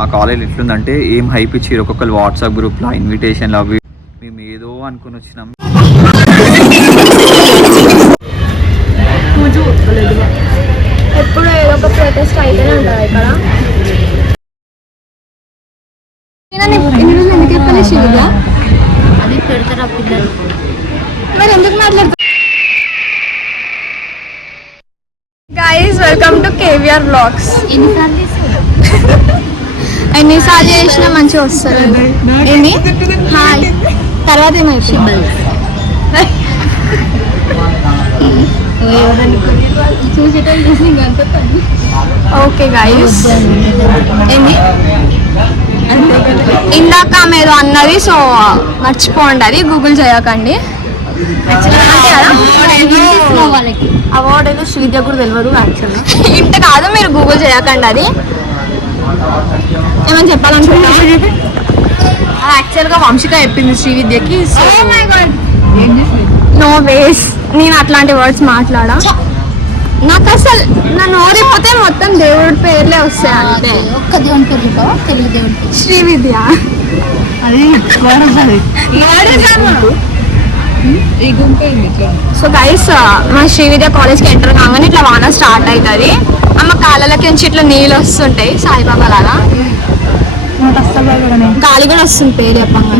మా కాలేజ్ ఎట్లుందంటే ఏం హైప్ ఇచ్చారు ఒక్కొక్కరు వాట్సాప్ గ్రూప్లో ఇన్విటేషన్లు అవి మేము ఏదో అనుకుని వచ్చినాం. ఎప్పుడు ఏదో ఒక ప్రొటెస్ట్ అయితేనే ఉంటుంది ఇక్కడ. ఎందుకు చెప్పలే శివుగా అది పెడతారు ఆ పిల్లలు మరి ఎందుకు మాట్లాడుతారు? Guys welcome to KVR vlogs. ఎన్నిసార్లు చేసినా మంచిగా వస్తారు. ఏంటి హాయ్ తర్వాత ఏమైపోయింది? ఓకే గైస్ ఏంటి ఇందాక ఏదో అన్నది, సో మర్చిపోండి, అది గూగుల్ చేయకండి. అవార్డు ఏదో శ్రీవిద్య కూడా తెలియదు యాక్చువల్గా. ఇంత కాదు, మీరు గూగుల్ చేయకండి. అది ఏమని చెప్పాలనుకుంటా, యాక్చువల్గా వంశిక చెప్పింది శ్రీవిద్యకి. నో వేస్, నేను అట్లాంటి వర్డ్స్ మాట్లాడా. నాకు అసలు నా నోరిపోతే మొత్తం దేవుడి పేర్లే వస్తాయి అంతే. ఒక్క దేవుని పేర్లు తెలుగు దేవుడి శ్రీవిద్య. సో గైస్ మా శ్రీవిద్య కాలేజ్కి ఎంటర్ కాగానే ఇట్లా వాన స్టార్ట్ అవుతుంది. అమ్మ కాళ్ళకి నుంచి ఇట్లా నీళ్ళు వస్తుంటాయి సాయిబాబా లాగా. గాలి కూడా వస్తుంది పేరు చెప్పంగా.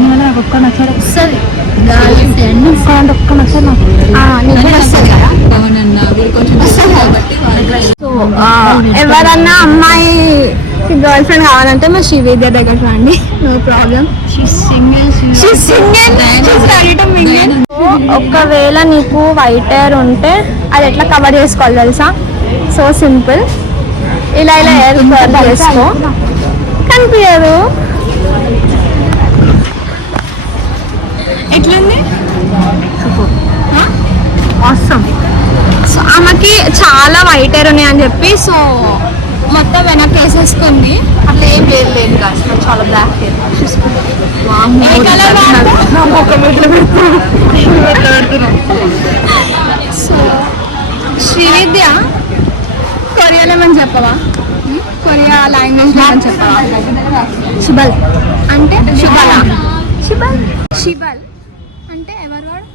ఎవరన్నా అమ్మాయి గర్ల్ ఫ్రెండ్ కావాలంటే మా శ్రీవిద్య దగ్గర రండి, నో ప్రాబ్లం. ఒకవేళ నీకు వైట్ హెయిర్ ఉంటే అది ఎట్లా కవర్ చేసుకోవాలి తెలుసా? సో సింపుల్, ఇలా ఇలా హెయిర్ కవర్ చేసుకో, కనిపించదు. ఎట్లుంది? అవసరం. సో ఆమెకి చాలా వైట్ హెయిర్ ఉన్నాయి అని చెప్పి సో మొత్తం వెనక్కి వేసేసుకుంది. అట్లా ఏం లేదు కాదు, చాలా బ్లాక్ హెయిర్. సో శ్రీవిద్య కొరియాలో ఏమని చెప్పవా? కొరియా లాంగ్వేజ్ ఏమని చెప్పవా? శుభల్ అంటే శుభల. శిబల్ అంటే ఎవరు వాడు?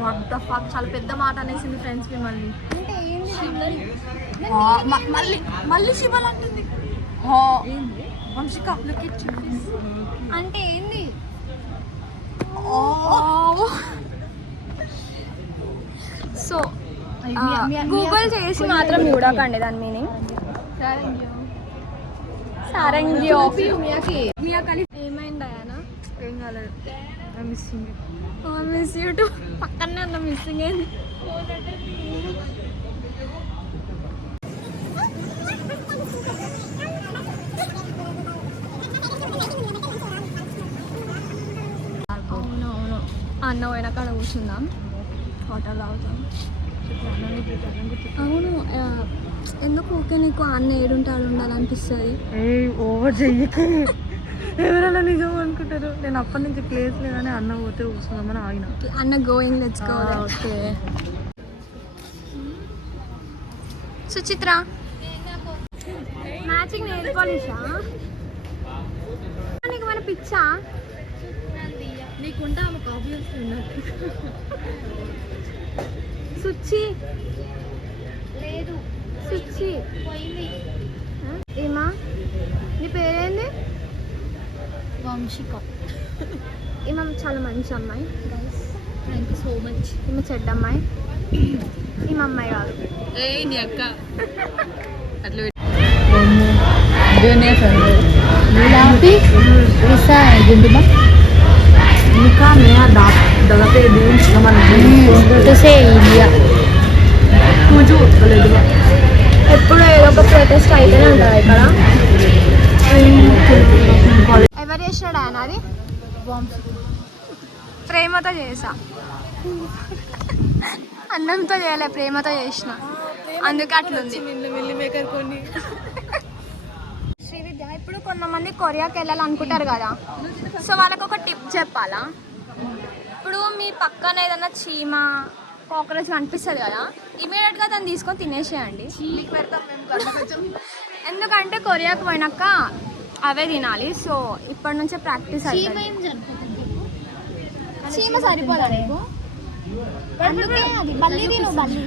వాట్ ద ఫక్, చాలా పెద్ద మాట అనేసింది ఫ్రెండ్స్ మిమ్మల్ని. అంటే ఏంది మళ్ళీ శిబల్ అంటుంది. వంశిక అంటే ఏంది? సో గూగుల్ చేసి మాత్రం చూడకండి దాని మీనింగ్. సారంగి ఏమైంది అయానా? ఏం కాలేదు. Miss you to. పక్కనే ఉన్న మిస్సింగ్ ఏంది? అవునవును, అన్న వెనకాల కూర్చుందాం, వాటర్ తాగుతాం. అవును, ఎందుకు ఊకే నీకు అన్న ఏడుంటాడు ఉండాలనిపిస్తుంది? ఓవర్ చెయ్యకి, ఎవరైనా నిజం అనుకుంటారు. నేను అప్పటి నుంచి ప్లేస్ లేదని అన్న పోతే కూర్చుందామని ఆగిన. అన్న going let's go. Okay Suchitra, matching nail పాలిషా? నీకు మన పిచ్చా? నీకుంటే ఆమె కాపీస్ ఉన్నట్టు. సుచి లేదు, సుచి ఏమా? నీ పేరేంది? వంశిక. ఈమె చాలా మంచి అమ్మాయి. Thank you so much. ఈమె చెడ్డ అమ్మాయి. ఈమె అమ్మాయి కాదు. నీ అక్క అట్లా ఎప్పుడు ఏదో ఒక ప్రొటెస్ట్ అయితేనే ఉంటుంది ఇక్కడ. ఎవరు చేసినాడు ఆయన? అది ప్రేమతో చేసా, అన్నంతో చేయలే, ప్రేమతో చేసిన, అందుకే అట్లుంది. శ్రీవిద్య, ఇప్పుడు కొంతమంది కొరియాకి వెళ్ళాలనుకుంటారు కదా, సో వాళ్ళకు ఒక టిప్ చెప్పాలా? ఇప్పుడు మీ పక్కన ఏదైనా చీమ కాక్రోచ్ అనిపిస్తుంది కదా, ఇమీడియట్గా దాన్ని తీసుకొని తినేసేయండి. ఎందుకంటే కొరియాకి పోయినాక అవే తినాలి. సో ఇప్పటి నుంచే ప్రాక్టీస్ అవుతుంది. చీమ సరిపోదా నీకు? అందుకే అది బల్లి తిను, బల్లి.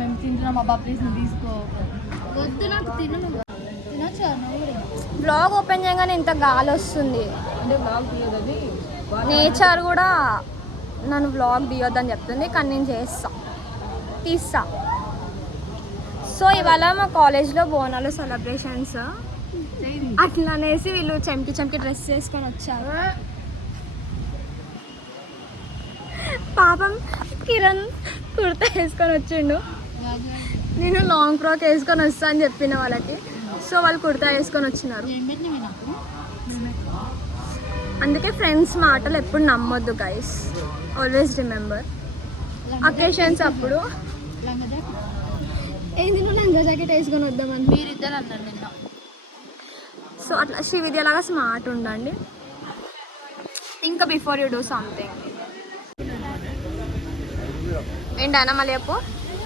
మేము తింటున్నాం అబ్బా, ప్లీజ్ నువ్వు తీసుకో. వద్దు నాకు తిను. బ్లాగ్ ఓపెన్ చేయగానే ఇంత గాలి వస్తుంది. అంటే బ్లాగ్ తీయదని నేచర్ కూడా నన్ను బ్లాగ్ తీయొద్దని చెప్తుంది, కానీ నేను తీస్తా. సో ఇవాళ మా కాలేజ్లో బోనాలు సెలబ్రేషన్స్. అట్లా అనేసి వీళ్ళు చెంకి డ్రెస్ చేసుకొని వచ్చారు. పాపం కిరణ్ కుర్తా వేసుకొని వచ్చిండు. నేను లాంగ్ ఫ్రాక్ వేసుకొని వస్తా అని చెప్పిన వాళ్ళకి. సో వాళ్ళు కుర్తా వేసుకొని వచ్చినారు. అందుకే ఫ్రెండ్స్ మాటలు ఎప్పుడు నమ్మొద్దు గైస్, ఆల్వేస్ రిమెంబర్. అకేషన్స్ అప్పుడు ఏంది నువ్వు లంగా జాకెట్ వేసుకొని వద్దామని మీరిద్దరు అన్నారు నిన్న. సో అట్లా శ్రీవిద్య లాగా స్మార్ట్ ఉండండి. ఇంకా బిఫోర్ యూ డూ సంథింగ్. ఏంటన్నా మళ్ళీ చెప్పు.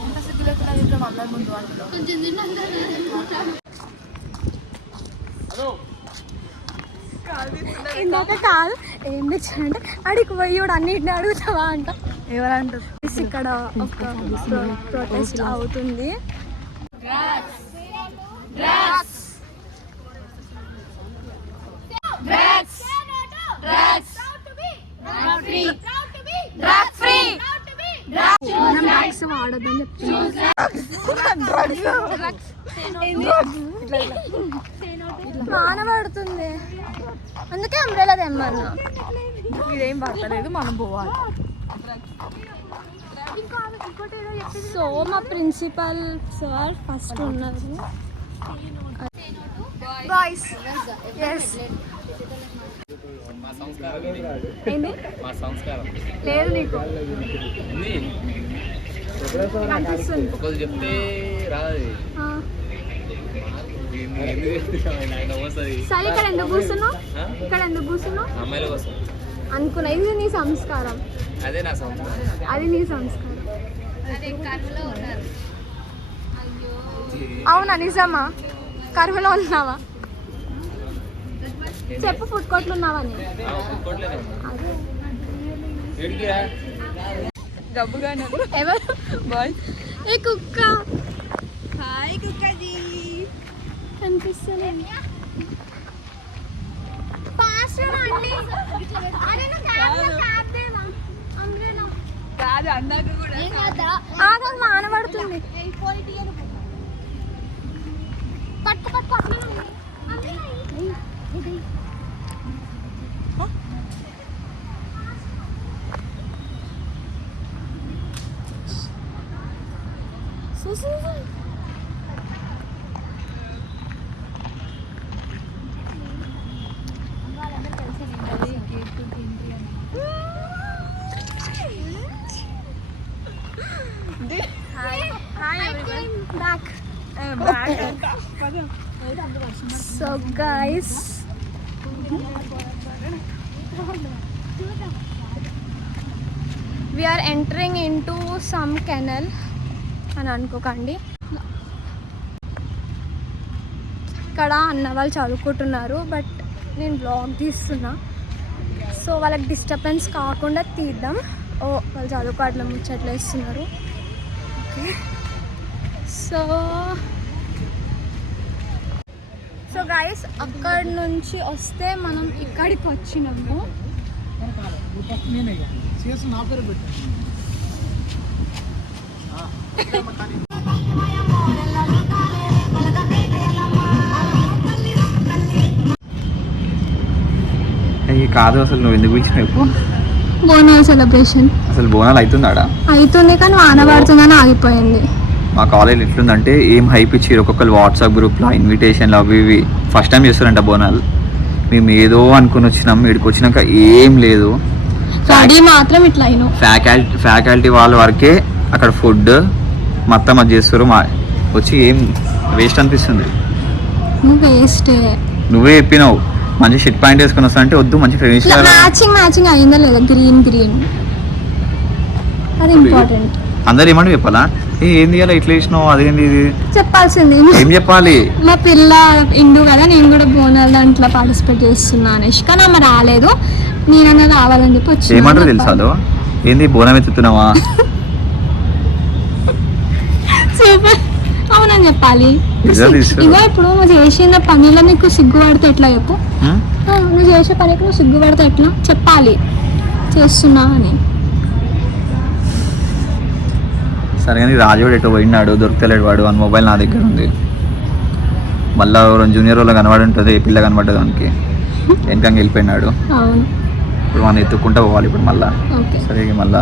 ఎంత సిగ్గులేకుండా తింటాం అందరి ముందు అంటున్నాం. ఇందాక కాదు ఏం తెచ్చానంటే అడిగి పోయి అన్నిటిని అడుగుతావా అంట. ఎవరంటారు? ఇక్కడ ఒక ప్రొటెస్ట్ అవుతుంది. డ్రగ్స్ వాడొద్దని మానబడుతుంది, అందుకే అంబ్రెలా తెమ్మన్నా. ఇదేం పడతలేదు, మనం పోవాలి. సో మా ప్రిన్సిపల్ సార్ ఫస్ట్ ఉన్నారు. బాయ్స్ ఏంటి లేదు నీకు అనిపిస్తుంది. చెప్తే రాదు. సరే ఇక్కడ ఎందుకు కూర్చున్నావు? అమ్మాయిల కోసం అనుకున్నా. ఇది నీ సంస్కారం. అదే నా సంస్కారం. అది నీ సంస్కారం. అవునా నిజమా? కరువులో ఉన్నావా? చెప్పు ఫుడ్ కోర్ట్లో ఉన్నావని. ఎవరు? ఏ కుక్క. హాయ్ కుక్కజీ. కనిపిస్తుంది. కాదు అందాక కూడా ఆగా మానబడుతుంది. పట్టు So guys, we are entering into some canal అని అనుకోకండి. ఇక్కడ అన్న వాళ్ళు చదువుకుంటున్నారు, బట్ నేను బ్లాగ్ తీస్తున్నా. సో వాళ్ళకి డిస్టర్బెన్స్ కాకుండా తీద్దాం. ఓ వాళ్ళు చదువుకోవట్లే, ముచ్చట్లు వేస్తున్నారు. ఓకే, సో గైస్ అక్కడ నుంచి వస్తే మనం ఇక్కడికి వచ్చినాము. కాదు అసలు నువ్వు ఎందుకు పిలిచినావు? బోనాలు సెలబ్రేషన్. అసలు బోనాలు అవుతుందాడా? అవుతుంది, కానీ వాన పడుతుందని ఆగిపోయింది. మా కాలేజ్ ఎట్లుందంటే ఏం హైప్ ఇచ్చారు. ఒక్కొక్కరు వాట్సాప్ గ్రూప్లో ఇన్విటేషన్లు అవి ఇవి ఫస్ట్ టైం చేస్తారంట బోనాలు. మేము ఏదో అనుకుని వచ్చినాం, ఇక్కడికి వచ్చినాక ఏం లేదు. రెడీ మాత్రం ఇట్లా అయినా ఫ్యాకల్టీ వాళ్ళ వరకే అక్కడ ఫుడ్ మొత్తం అది చేస్తారు. వచ్చి ఏం వేస్ట్ అనిపిస్తుంది. వేస్ట్. నువ్వే చెప్పినావు మంచి షిట్ పాయింట్ వేసుకొని వస్తా అంటే వద్దు, మంచి ఫ్రెండ్స్ మ్యాచింగ్ అయిందా లేదా? గ్రీన్ అది ఇంపార్టెంట్. అందరు ఏమని చెప్పాలా? ఏంది అలా ఇట్లా ఇచ్చినావు, అదేంది ఇది చెప్పాల్సింది. ఏం చెప్పాలి? మా పిల్ల ఇండు కదా, నేను కూడా బోనాల దాంట్లో పార్టిసిపేట్ చేస్తున్నా అనేసి, కానీ ఆమె రాలేదు, నేనన్నా రావాలని చెప్పి వచ్చి. ఏమంటారు తెలుసా అదో? ఏంది బోనం ఎత్తుతున్నావా? సూపర్, అవునని చెప్పాలి. నిజాలు ఇస్తారు. ఇగో ఇప్పుడు నువ్వు చేసిన పనిలో నీకు సిగ్గుపడితే ఎట్లా చెప్పు? నువ్వు చేసే పనికి నువ్వు సిగ్గుపడితే ఎట్లా చెప్పాలి చేస్తున్నా అని? సరే కానీ రాజువాడు ఎటో పోయినాడు, దొరుకుతలేడు వాడు. అని మొబైల్ నా దగ్గర ఉంది. మళ్ళీ జూనియర్ వాళ్ళు కనబడి ఉంటుంది, ఏ పిల్ల కనబడ్డది దానికి వెనకంగా వెళ్ళిపోయినాడు. అవును, ఇప్పుడు మనం ఎత్తుక్కుంటా పోవాలి ఇప్పుడు మళ్ళీ. ఓకే. సరే మళ్ళీ